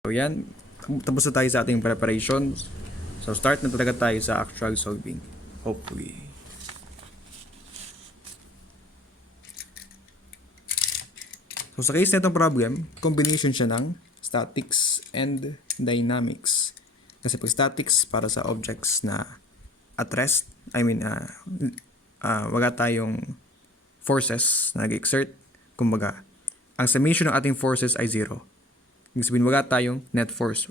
So yan, tapos na tayo sa ating preparations. So start na talaga tayo sa actual solving. Hopefully. So sa case na itong problem, combination siya ng statics and dynamics. Kasi pag statics para sa objects na at rest, wala tayong forces na nag-exert. Kumbaga, ang summation ng ating forces ay 0. Ibig sabihin, wala tayong net force.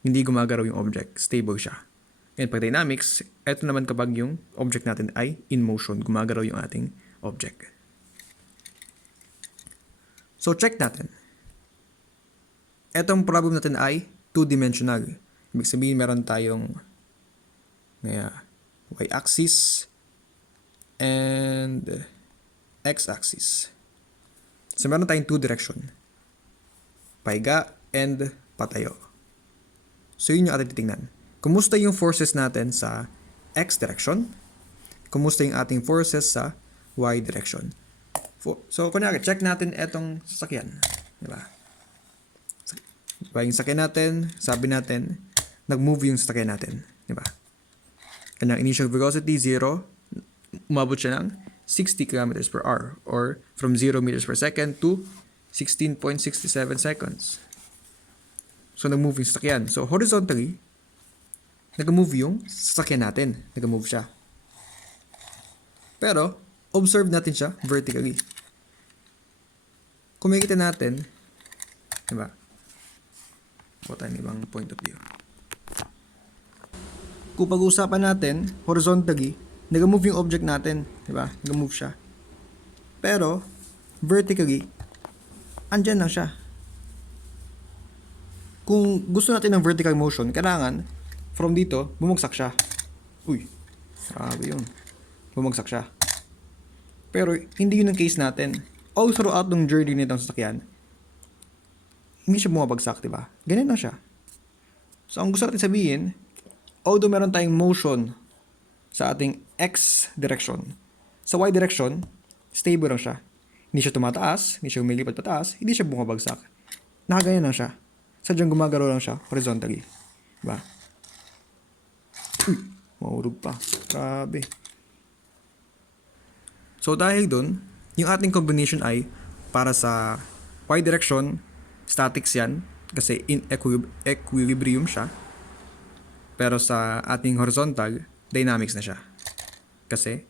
Hindi gumagalaw yung object. Stable siya. And pag dynamics, eto naman kapag yung object natin ay in motion. Gumagalaw yung ating object. So, check natin. Etong problem natin ay two-dimensional. Ibig sabihin, meron tayong y-axis and x-axis. So, meron tayong two direction. Paiga and patayo. So, yun yung ating titingnan. Kumusta yung forces natin sa x direction? Kumusta yung ating forces sa y direction? So, kunyari, check natin etong sasakyan. Diba? Diba yung sasakyan natin, sabi natin, nag-move yung sasakyan natin. Diba? Kanyang initial velocity, 0. Umabot siya ng 60 km per hour or from 0 meters per second to 16.67 seconds. So, nag-move yung sasakyan. So, horizontally, nag-move yung sasakyan natin. Nag-move siya. Pero, observe natin siya vertically. Kung makikita natin, diba? Kuha tayo ng ibang point of view. Kung pag-uusapan natin, horizontally, nag-move yung object natin. Diba? Nag-move siya. Pero, vertically, andyan lang siya. Kung gusto natin ng vertical motion, kailangan, from dito, bumagsak siya. Uy, grabe yun. Bumagsak siya. Pero, hindi yun ang case natin. All throughout ng journey nitong sasakyan, hindi siya bumabagsak, diba? Ganyan lang siya. So, ang gusto natin sabihin, although meron tayong motion sa ating x direction, sa y direction, stable lang siya. Hindi siya tumataas, hindi siya umilipat pataas, hindi siya bumabagsak. Nakaganyan lang siya. Sadyang gumagalaw lang siya horizontally. Diba? Uy, mahulog pa. Grabe. So, dahil dun, yung ating combination ay para sa y direction, statics yan, kasi in equilibrium siya. Pero sa ating horizontal, dynamics na siya. Kasi,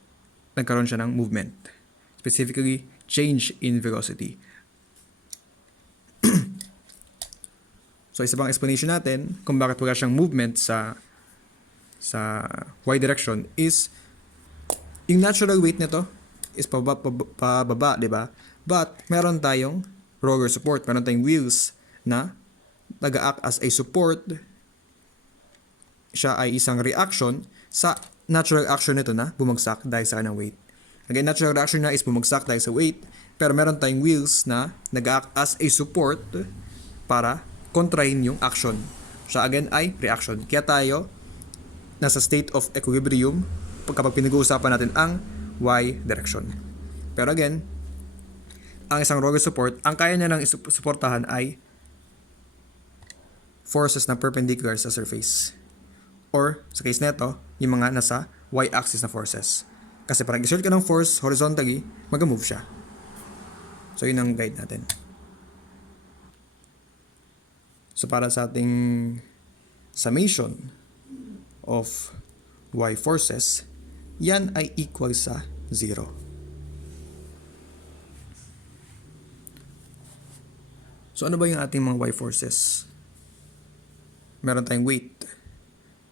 nagkaroon siya ng movement. Specifically, change in velocity. So, isa pang explanation natin kung bakit wala siyang movement sa y direction is yung natural weight nito is pababa, di ba? But, meron tayong roller support. Meron tayong wheels na nag-act as a support. Siya ay isang reaction sa natural action nito na bumagsak dahil sa kanyang weight. Again, natural reaction na is bumagsak dahil sa weight, pero meron tayong wheels na nag-act as a support para kontrahin yung action. Siya again ay reaction. Kaya tayo nasa state of equilibrium kapag pinag-uusapan natin ang y direction. Pero again, ang isang roller support, ang kaya niya lang suportahan ay forces na perpendicular sa surface. Or, sa case neto, yung mga nasa y-axis na forces. Kasi parang exert ka ng force horizontally, mag-move siya. So, yun ang guide natin. So, para sa ating summation of y forces, yan ay equal sa 0. So, ano ba yung ating mga y forces? Meron tayong weight.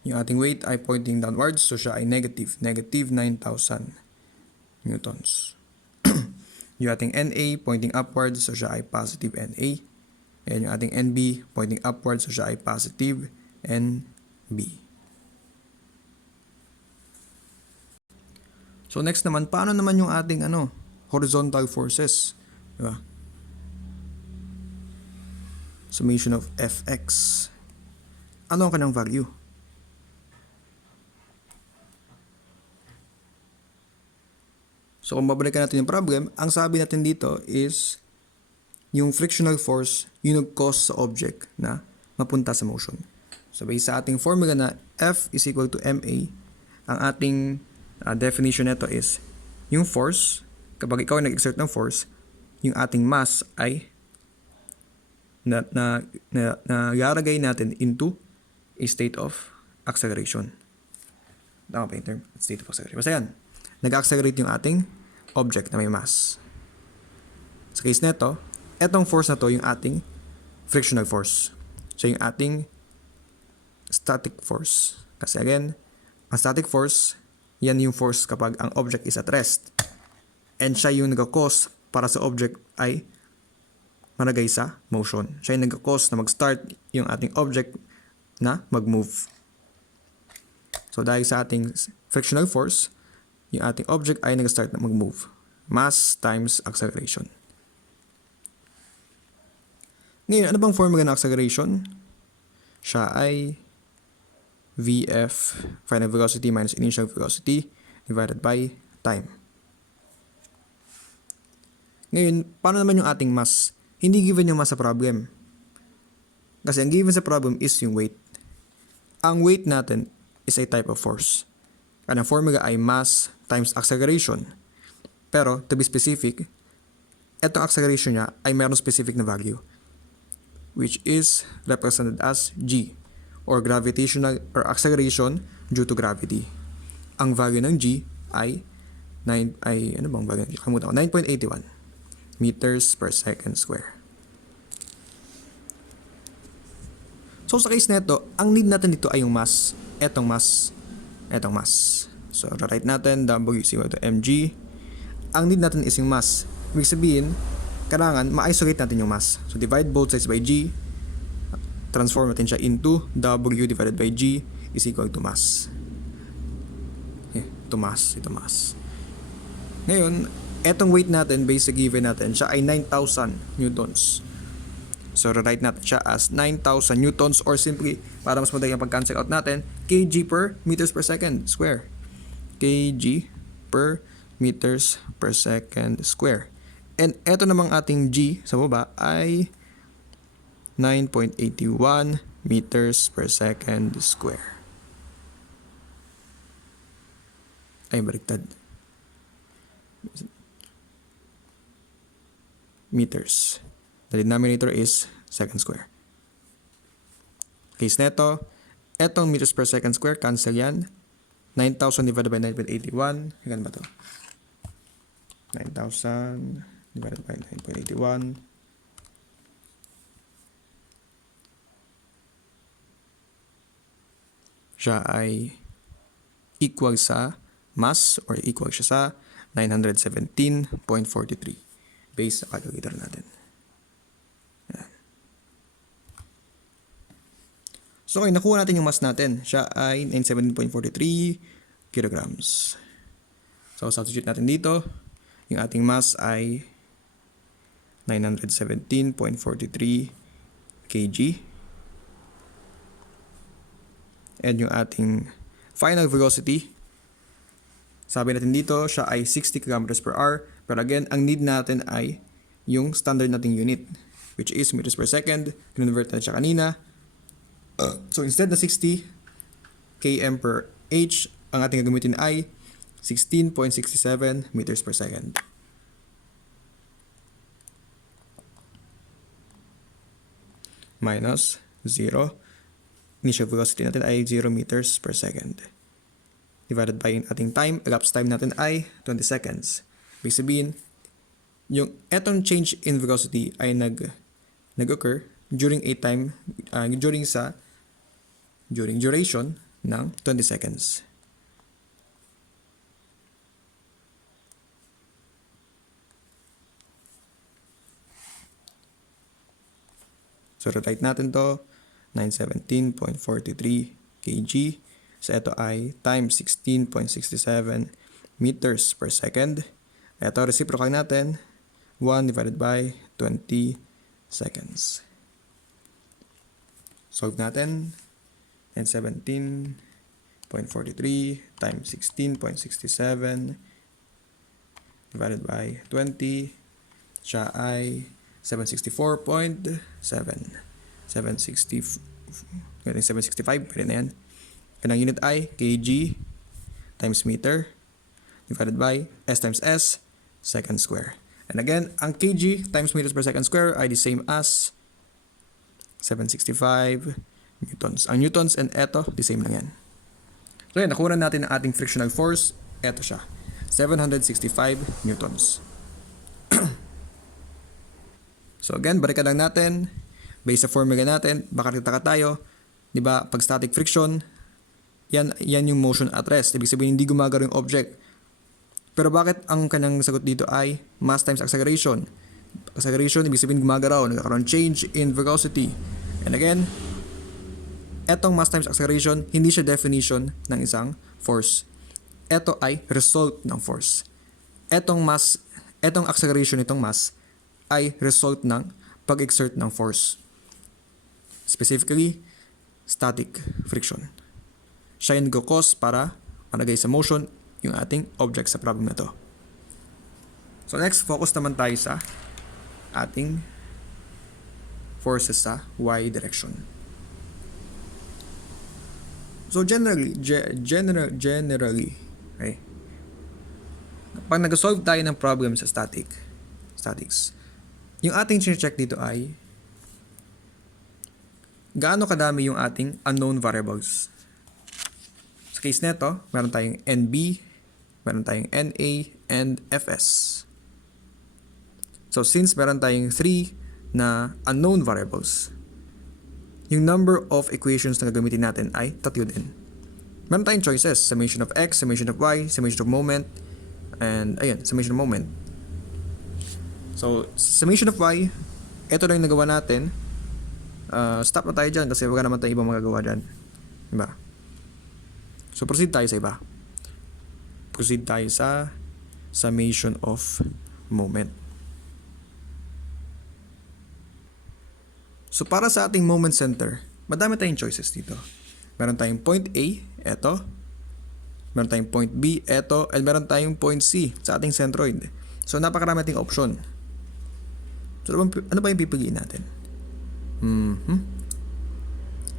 Yung ating weight ay pointing downwards, so siya ay negative 9,000 newtons. Yung ating NA pointing upwards, so siya ay positive NA. And yung ating NB pointing upwards, so siya ay positive NB. So next naman, paano naman yung ating horizontal forces? Diba? Summation of Fx. Ano ang kanyang value? So kung babalikan natin yung problem, ang sabi natin dito is yung frictional force, yung nag-cause sa object na mapunta sa motion. So, based sa ating formula na F is equal to MA, ang ating definition nito is yung force, kapag ikaw ay nag-exert ng force, yung ating mass ay nalalagay natin into a state of acceleration. Tama ba yung term? State of acceleration. Basta yan. Nag-accelerate yung ating object na may mass. Sa case nito, etong force na to yung ating frictional force. So yung ating static force. Kasi again, ang static force, yan yung force kapag ang object is at rest. And siya yung nag-cause para sa object ay malagay sa motion. Siya yung nag-cause na mag-start yung ating object na mag-move. So dahil sa ating frictional force, yung ating object ay nag-start na mag-move. Mass times acceleration. Ngayon, ano bang formula ng acceleration? Siya ay VF, final velocity minus initial velocity, divided by time. Ngayon, paano naman yung ating mass? Hindi given yung mass sa problem. Kasi ang given sa problem is yung weight. Ang weight natin is a type of force. Ang formula ay mass times acceleration. Pero, to be specific, etong acceleration niya ay mayroong specific na value, which is represented as G, or gravitational or acceleration due to gravity. Ang value ng G ay 9.81 meters per second square. So sa case nito, ang need natin dito ay yung mass. Etong mass. So write natin W is equal to mg. Ang need natin is yung mass. Ibig sabihin, kailangan ma-isolate natin yung mass. So divide both sides by g. Transform natin siya into W divided by G is equal to mass. Ito mass. Ngayon, etong weight natin based sa given natin, siya ay 9,000 newtons. So, write natin siya as 9,000 newtons, or simply, para mas madali ang pag-cancel out natin, kg per meters per second square. Kg per meters per second square. And eto namang ating G sa baba ay 9.81 meters per second square. Ay, baliktad. Meters. The denominator is second square. Case neto, etong meters per second square, cancel yan. 9,000 divided by 9.81. Hanggang ba to? 9,000 divided by 9.81. Siya ay equal sa mass, or equal siya sa 917.43 based sa calculator natin. Yan. So okay, nakuha natin yung mass natin. Siya ay 917.43 kilograms. So substitute natin dito. Yung ating mass ay 917.43 kg. And yung ating final velocity, sabi natin dito, siya ay 60 km per hour. Pero again, ang need natin ay yung standard nating unit, which is meters per second. Convert natin siya kanina. So instead na 60 km per h, ang ating gagamitin ay 16.67 meters per second. Minus 0. Initial velocity natin ay 0 meters per second. Divided by ating time, elapsed time natin ay 20 seconds. Ibig sabihin, yung etong change in velocity ay nag-occur during a time, during duration ng 20 seconds. So, write natin to, 917.43 kg. So, ito ay times 16.67 meters per second. Ito, reciprocal natin, 1 divided by 20 seconds. Solve natin, 917.43 times 16.67 divided by 20. Siya ay 764.7. 760, 765, pwede na yan. Kanang unit I, kg times meter divided by S times S, second square. And again, ang kg times meters per second square ay the same as 765 newtons. Ang newtons and eto, the same lang yan. So yan, nakuha natin ang ating frictional force. Eto siya, 765 newtons. So again, balikan lang natin. Based sa formula natin, baka nagtaka tayo, di ba, pag static friction, yan yung motion at rest. Ibig sabihin, hindi gumagalaw yung object. Pero bakit ang kanyang sagot dito ay mass times acceleration? Acceleration, ibig sabihin gumagalaw, nagkakaroon change in velocity. And again, etong mass times acceleration, hindi siya definition ng isang force. Eto ay result ng force. Etong acceleration nitong mass ay result ng pag-exert ng force. Specifically, static friction. Siya yung nag-cause para malagay sa motion yung ating object sa problem na to. So next, focus naman tayo sa ating forces sa y direction. So generally, okay, pag nag-solve tayo ng problem sa statics, yung ating check dito ay gaano kadami yung ating unknown variables. Sa case neto, meron tayong NB, meron tayong NA, and FS. So since meron tayong 3 na unknown variables, yung number of equations na gagamitin natin ay 3 din. Meron tayong choices, summation of x, summation of y, summation of moment, and ayun, summation of moment. So, summation of y, ito lang yung nagawa natin. Stop na tayo dyan kasi wala naman tayong ibang magagawa dyan. Diba? So, proceed tayo sa iba. Proceed tayo sa summation of moment. So, para sa ating moment center, madami tayong choices dito. Meron tayong point A, eto. Meron tayong point B, eto. And meron tayong point C sa ating centroid. So, napakarami ating option. So, ano ba yung pipiliin natin?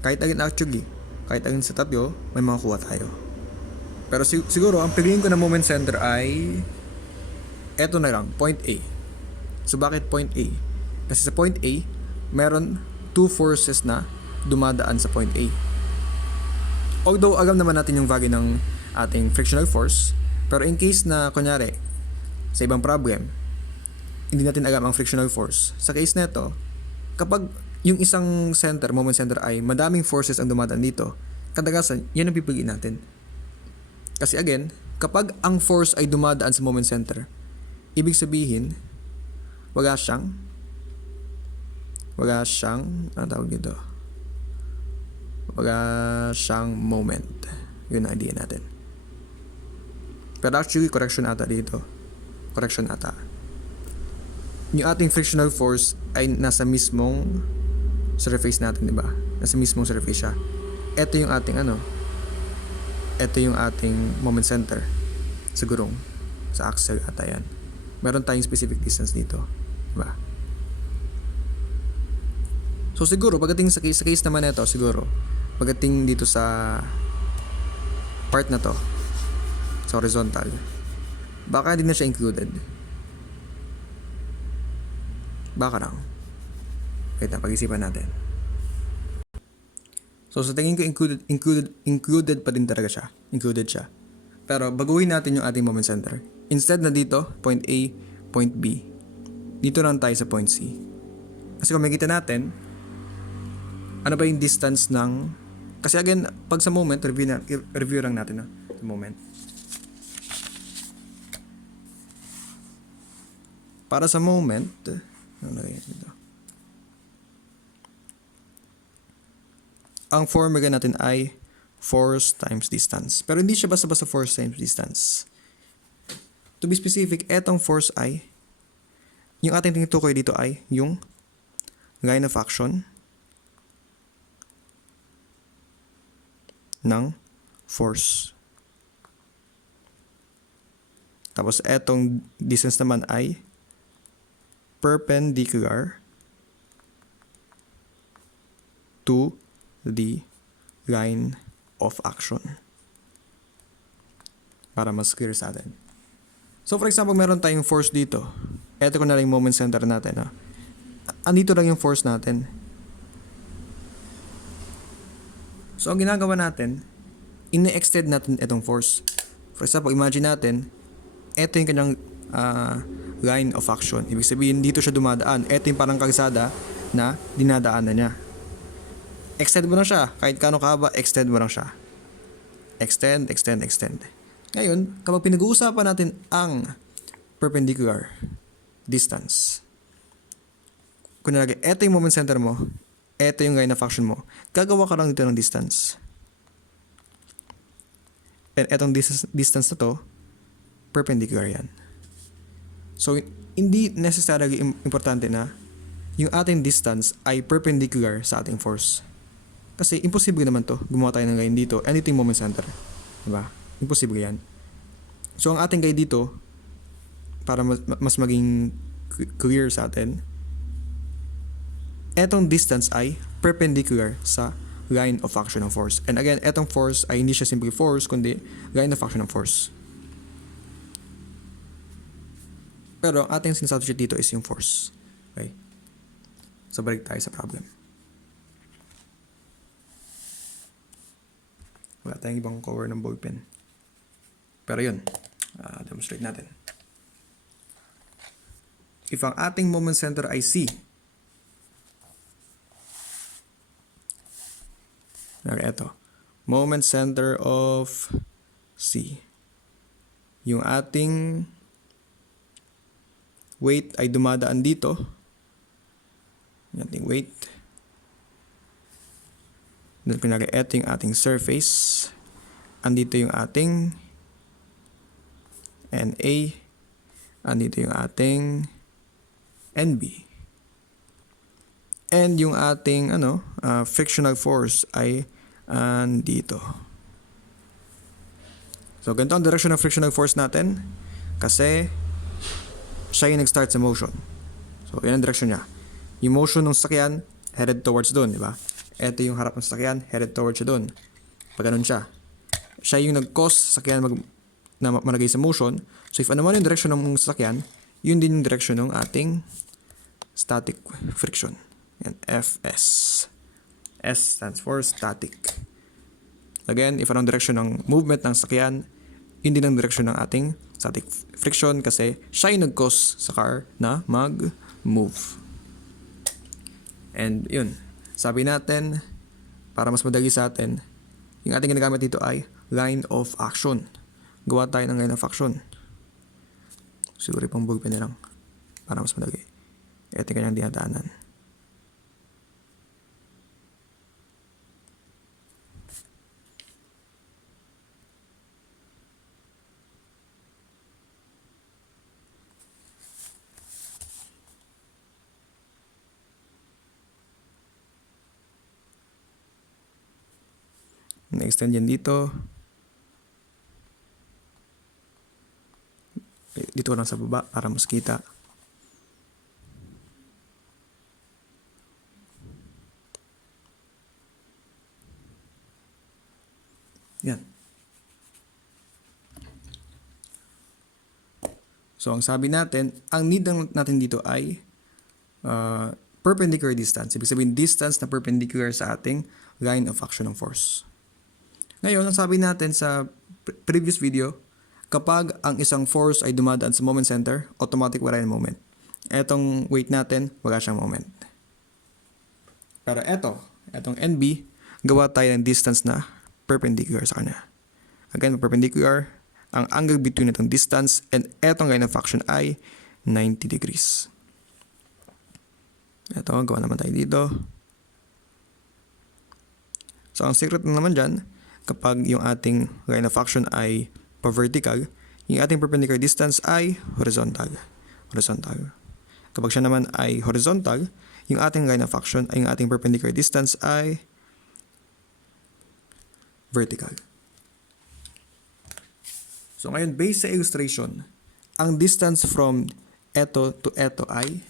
Kahit agad actually, kahit agad sa tatlo, may makakuha tayo. Pero siguro, ang piliin ko na moment center ay eto na lang, point A. So, bakit point A? Kasi sa point A, meron 2 forces na dumadaan sa point A. Although, alam naman natin yung value ng ating frictional force, pero in case na, kunyari, sa ibang problem, hindi natin alam ang frictional force. Sa case neto, kapag yung isang center, moment center ay madaming forces ang dumadaan dito, kadalasan, yan ang pipiliin natin. Kasi again, kapag ang force ay dumadaan sa moment center, ibig sabihin, wala siyang, ano tawag dito? Wala siyang moment. Yun ang idea natin. Pero actually, correction ata dito. Correction ata. Yung ating frictional force ay nasa mismong surface natin, di ba? Nasa mismong surface siya. Ito yung ating ito yung ating moment center sa gurong, sa axle ata yan. Meron tayong specific distance dito, di ba? So siguro pagdating sa case naman nito, siguro pagdating dito sa part na to, sa horizontal, baka hindi na siya included. Baka lang. Wait na, pag-isipan natin. So sa tingin ko included pa din talaga siya. Included siya. Pero baguhin natin yung ating moment center. Instead na dito, point A, point B. Dito lang tayo sa point C. Kasi kung makikita natin, ano ba yung distance ng... Kasi again, pag sa moment, review lang natin sa moment. Para sa moment, ang formula natin ay force times distance. Pero hindi siya basta-basta force times distance. To be specific, etong force ay, yung ating tinutukoy dito ay yung line of action ng force. Tapos etong distance naman ay perpendicular to the line of action. Para mas clear sa atin. So for example, meron tayong force dito. Ito ko na lang yung moment center natin. No? Andito lang yung force natin. So ang ginagawa natin, ine-extend natin itong force. For example, imagine natin, ito yung kanyang line of action. Ibig sabihin, dito siya dumadaan. Ito yung parang kalsada na dinadaanan niya. Extend mo lang siya. Kahit kano kahaba, extend mo lang siya. Extend, extend, extend. Ngayon, kapag pinag-uusapan natin ang perpendicular distance, kunwari, ito yung moment center mo, ito yung line of action mo, gagawa ka lang dito ng distance. And etong distance na to, perpendicular yan. So, hindi necessarily importante na yung ating distance ay perpendicular sa ating force. Kasi imposible naman to, gumawa tayo ng line dito, and ito yung moment center. Diba? Imposible yan. So, ang ating guide dito, para mas maging clear sa atin, etong distance ay perpendicular sa line of action ng force. And again, etong force ay hindi siya simply force, kundi line of action ng force. Pero ang ating sinasubstitute dito is yung force. Okay? So, balik tayo sa problem. Wala tayong ibang cover ng ballpen. Pero yun, demonstrate natin. If ang ating moment center ay C, ito, moment center of C, yung ating weight ay dumadaan dito, yung ating weight, then kunwari ito yung ating surface, andito yung ating NA, andito yung ating NB. And yung ating frictional force ay andito. So ganito ang direction ng frictional force natin kasi siya yung nag-start sa motion. So yan ang direction niya. Yung motion ng sasakyan headed towards doon, di ba? Ito yung harap ng sasakyan headed towards siya doon. Pag ganun siya. Siya yung nag-cause sa sasakyan na malagay sa motion. So if ano man yung direction ng sasakyan, yun din yung direction ng ating static friction. Yan, Fs. S stands for static. Again, if anong direction ng movement ng sasakyan, yun din ang direction ng ating static friction kasi siya yung nag-cause sa car na mag-move. And yun, sabi natin, para mas madali sa atin, yung ating ginagamit dito ay line of action. Gawa tayo ng line of action. Siguro pang ballpen na lang para mas madali. Ito yung kanyang dinadaanan. Na-extend yan dito. Dito lang sa baba para mas kita. Yan. So, ang sabi natin, ang need natin dito ay perpendicular distance. Ibig sabihin, distance na perpendicular sa ating line of action ng force. Ngayon, ang sabi natin sa previous video, kapag ang isang force ay dumadaan sa moment center, automatic wala yung moment. Etong weight natin, wala siyang moment. Pero etong NB, gawa tayo ng distance na perpendicular sa kanya. Again, perpendicular, ang angle between itong distance and etong line of action ay 90 degrees. Ito, gawa naman tayo dito. So, ang secret naman dyan, kapag yung ating line of action ay pa-vertical, yung ating perpendicular distance ay horizontal. Kapag siya naman ay horizontal, yung ating line of action ay yung ating perpendicular distance ay vertical. So ngayon, based sa illustration, ang distance from eto to eto ay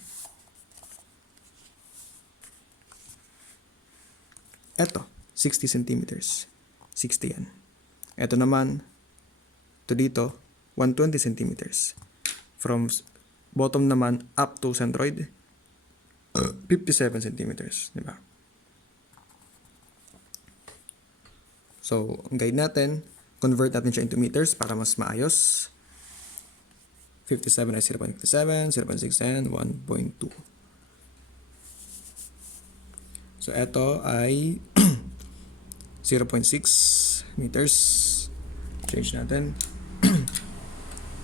Eto, 60 centimeters. 60 yan. Eto naman, to dito, 120 centimeters. From bottom naman up to centroid, 57 centimeters. Diba? So, ang guide natin, convert natin siya into meters para mas maayos. 57 ay 0.57, 0.6, and 1.2. So, ito ay 0.6 meters. Change natin.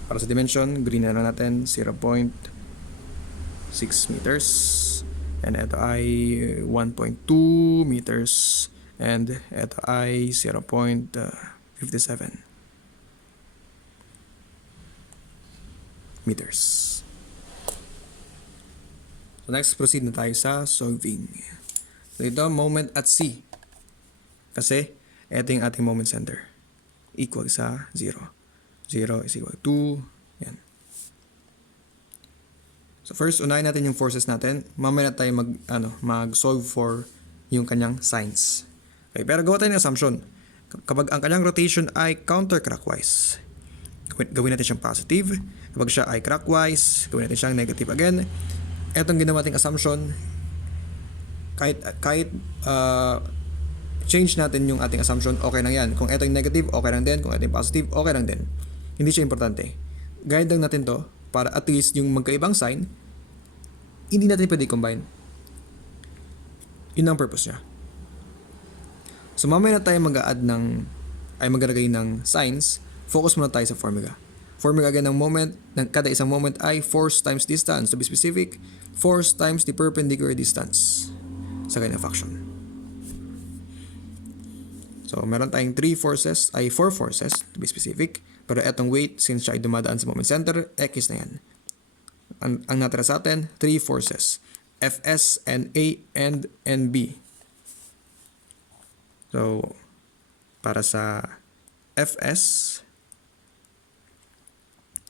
Para sa dimension, green na lang natin, 0.6 meters. And ito ay 1.2 meters. And ito ay 0.57 meters. So next, proceed na tayo sa solving. So ito, moment at C. Kasi, ito yung ating moment center. Equal sa 0. 0 is equal to, yan. So first, unahin natin yung forces natin. Mamaya na tayo mag-solve for yung kanyang signs. Okay, pero gawa tayo ng assumption. Kapag ang kanyang rotation ay counterclockwise, gawin natin siyang positive. Kapag siya ay clockwise, gawin natin siyang negative again. Etong ginawa nating assumption, kahit change natin yung ating assumption, okay lang yan. Kung ito yung negative, okay lang din. Kung ito yung positive, okay lang din. Hindi siya importante. Guide lang natin to para at least yung magkaibang sign, hindi natin pwede combine. Yun ang purpose niya. So mamaya na tayo maglagay ng signs. Focus muna tayo sa formula. Formula again ng moment, ng kada isang moment ay force times distance. To be specific, force times the perpendicular distance sa kanyang function. So meron tayong 4 forces to be specific. Pero etong weight, since siya ay dumadaan sa moment center, X na yan. Ang natira sa atin, 3 forces. Fs, Na, and Nb. So, para sa Fs,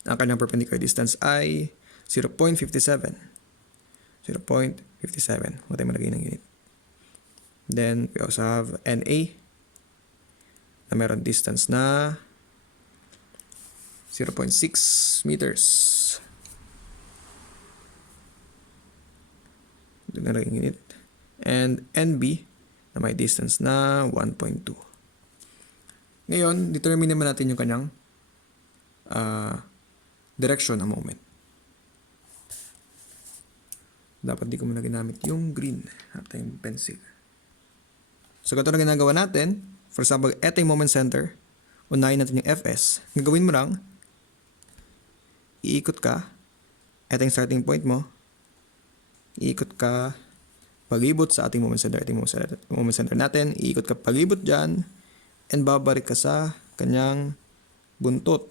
ang kanyang perpendicular distance ay 0.57. 0.57. Huwag tayo malagay ng unit. Then, we also have Na, na meron distance na 0.6 meters. Ito na lang yung unit. And Nb, na may distance na 1.2. Ngayon, determine naman natin yung kanyang direction ng moment. Dapat di ko muna ginamit yung green at yung pencil. So, ito na ginagawa natin. For example, ito yung moment center. Unahin natin yung Fs. Ang gawin mo lang, iikot ka. Ito yung starting point mo. Iikot ka palibot sa ating moment center. Ating moment center natin. Iikot ka palibot dyan. And babalik ka sa kanyang buntot.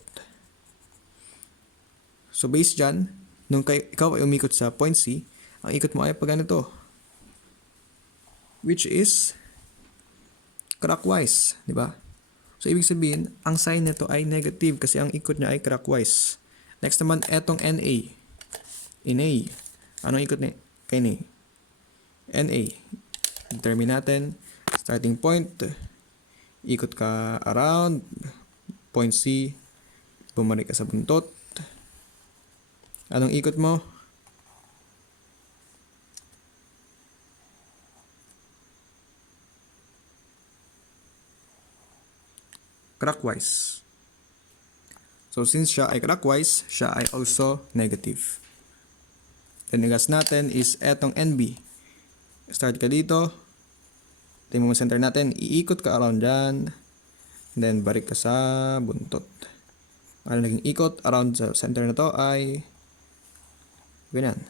So based dyan, nung ikaw ay umikot sa point C, ang ikot mo ay pag ganito. Which is clockwise. Diba? So ibig sabihin, ang sign nito ay negative kasi ang ikot niya ay clockwise. Next naman, etong Na. Na. Anong ikot ni kay Na? Na. Determine natin. Starting point. Ikot ka around. Point C. Bumalik ka sa buntot. Anong ikot mo? Clockwise. So since siya ay clockwise, siya ay also negative. Then next natin is etong NB. Start ka dito. Ito yung center natin. Iikot ka around dyan. Then balik ka sa buntot. Ang naging ikot around sa center na to ay ganyan.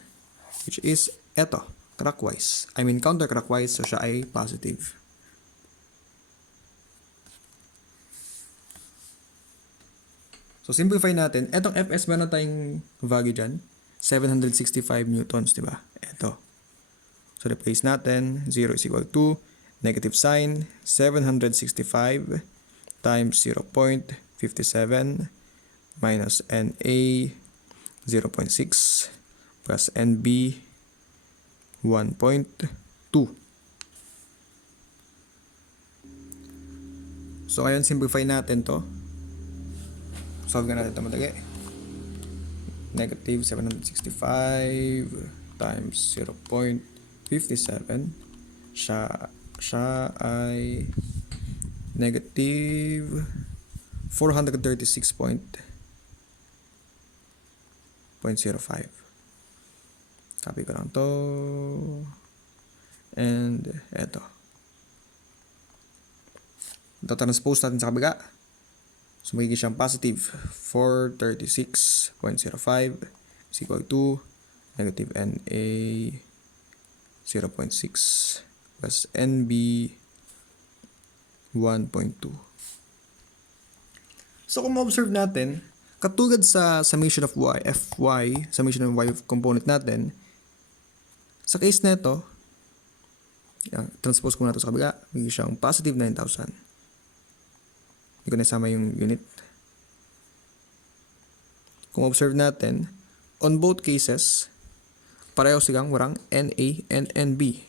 Which is eto, clockwise. I mean counterclockwise, so siya ay positive. So simplify natin. Etong Fs meron tayong value dyan. 765 newtons, di ba? Eto. So replace natin. 0 is equal to negative sign 765 times 0.57 minus Na 0.6 plus Nb 1.2. So ngayon, simplify natin to. Solve nga natin ito madali. Negative 765 times 0.57. Siya ay negative 436.05. Copy ko lang to. And eto. Transpose natin sa kabila. So magiging siyang positive 436.05 is equal to negative NA 0.6 plus NB 1.2. So kung ma-observe natin, katulad sa summation of y, Fy, summation of y component natin, sa case na ito, transpose ko na ito sa kabila, magiging siyang positive 9,000. Hindi ko nasama yung unit. Kung observe natin, on both cases, pareho silang warang NA and NB.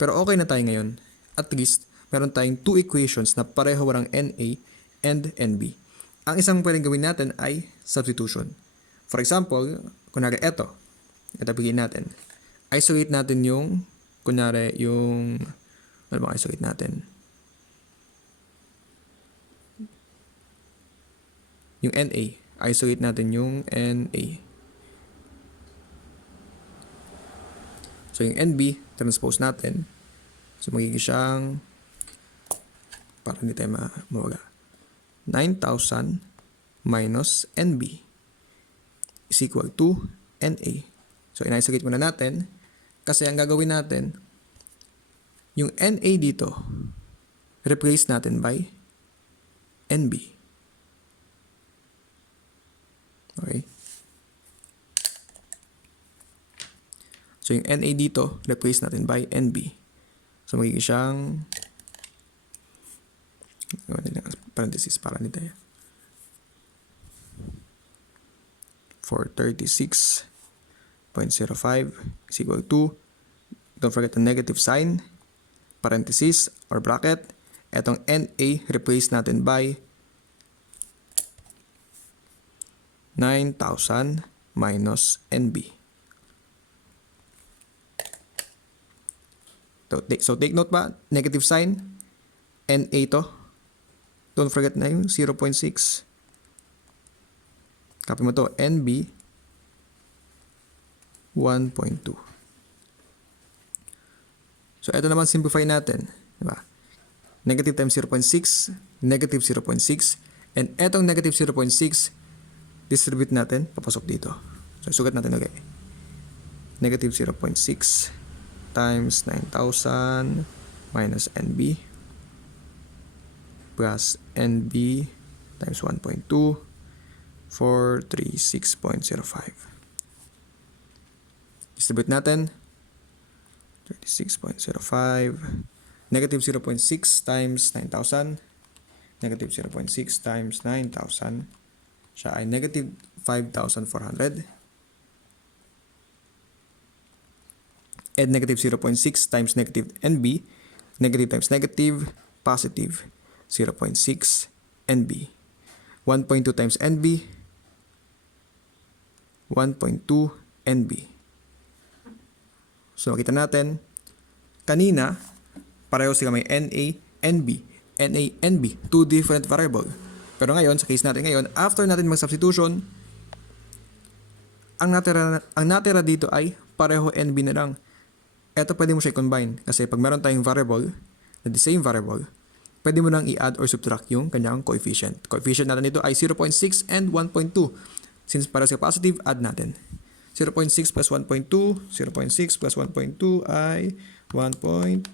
Pero okay na tayo ngayon. At least, meron tayong two equations na pareho warang NA and NB. Ang isang pwedeng gawin natin ay substitution. For example, kunwari ito bigyan natin. Isolate natin yung, kunwari yung, ano bang isolate natin? Yung NA. Isolate natin yung NA. So yung NB, transpose natin. So magiging siyang, para hindi tayo mawaga, 9,000 minus NB is equal to NA. So in-isolate muna natin kasi ang gagawin natin, yung NA dito, replace natin by NB. Okay. So yung NA dito, replace natin by NB. So magiging siyang, parenthesis para hindi tayo. 436.05 is equal to, don't forget the negative sign, parenthesis or bracket. Etong NA, replace natin by 9,000 minus NB. So take note ba, negative sign, NA to. Don't forget na yung 0.6. Copy mo to, NB 1.2. So ito naman simplify natin, diba? Negative times 0.6, negative 0.6, and etong negative 0.6, distribute natin, papasok dito. So sugat natin ulit. Negative 0.6 times 9,000 minus NB plus NB times 1.2, 436.05. Distribute natin. 36.05. Negative 0.6 times 9,000. Negative 0.6 times 9,000. Siya ay negative 5,400. And negative 0.6 times negative NB. Negative times negative, positive 0.6 NB. 1.2 times NB, 1.2 NB. So makita natin, kanina, pareho sila may NA, NB. NA, NB, two different variable. Pero ngayon, sa case natin ngayon, after natin mag-substitution, ang natira dito ay pareho NB na lang. Ito pwede mo siya i-combine kasi pag meron tayong variable, na the same variable, pwede mo nang i-add or subtract yung kanyang coefficient. Coefficient natin dito ay 0.6 and 1.2. Since para sa positive, add natin. 0.6 plus 1.2, 0.6 plus 1.2 ay 1.8.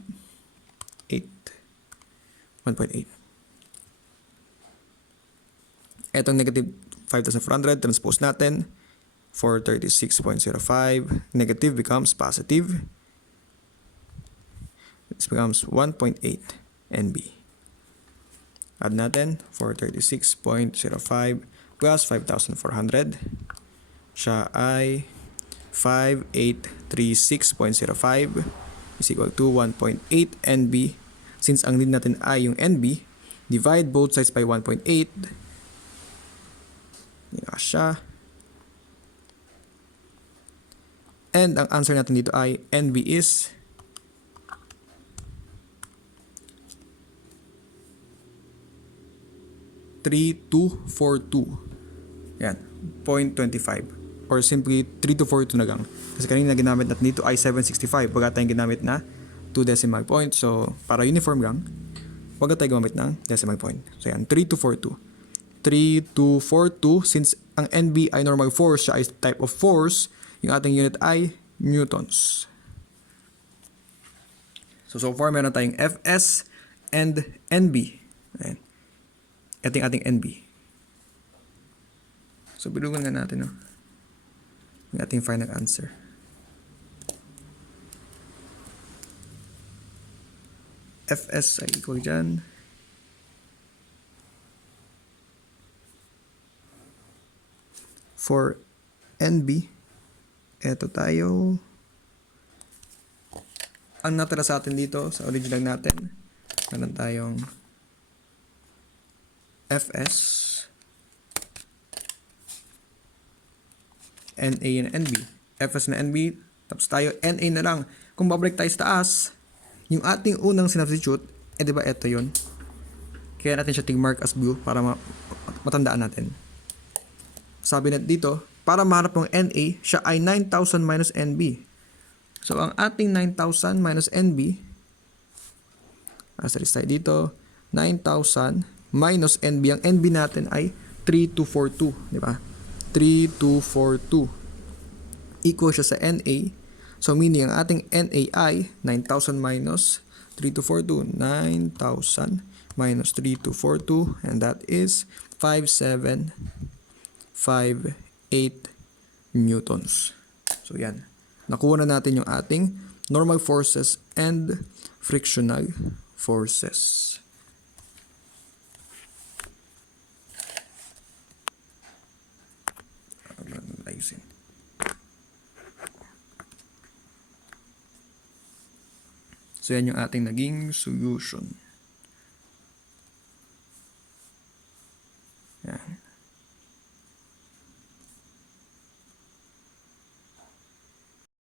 1.8. Etong negative 5,400, transpose natin. 436.05, negative becomes positive. This becomes 1.8 NB. Add natin, 436.05 plus 5,400. Siya ay 5836.05 is equal to 1.8 NB. Since ang need natin ay yung NB, Divide both sides by 1.8. Yan siya. And ang answer natin dito ay NB is 3242. Yan, 0.25. Or simply 3242 na lang. Kasi kanina ginamit natin dito ay 765. Wag tayong ginamit na 2 decimal point. So, para uniform lang, wag tayo gumamit ng decimal point. So, yan, 3242. 3242, since ang NB ay normal force, siya ay type of force, yung ating unit ay newtons. So far, meron tayong Fs and NB. Ayan. Ito yung ating NB. So, bilugan nga natin, no? Yung ating final answer. Fs ay equal dyan. For NB, eto tayo. Ang natira sa atin dito, sa original natin, meron tayong Fs, NA and NB. Fs na NB, tapos tayo NA na lang. Kung babalik tayo sa taas, yung ating unang sinubstitute, di ba ito yun? Kaya natin siya tingmark as blue para matandaan natin. Sabi natin dito, para mahanap ng NA, siya ay 9,000 minus NB. So, ang ating 9,000 minus NB, asterisk tayo dito, 9,000 minus NB. Ang NB natin ay 3242, di ba? 3242. Equal siya sa NA. So, meaning ang ating NA ay 9,000 minus 3242. 9,000 minus 3242. And that is 5758 newtons. So, yan. Nakuha na natin yung ating normal forces and frictional forces. Ayusin. So, yan yung ating naging solution.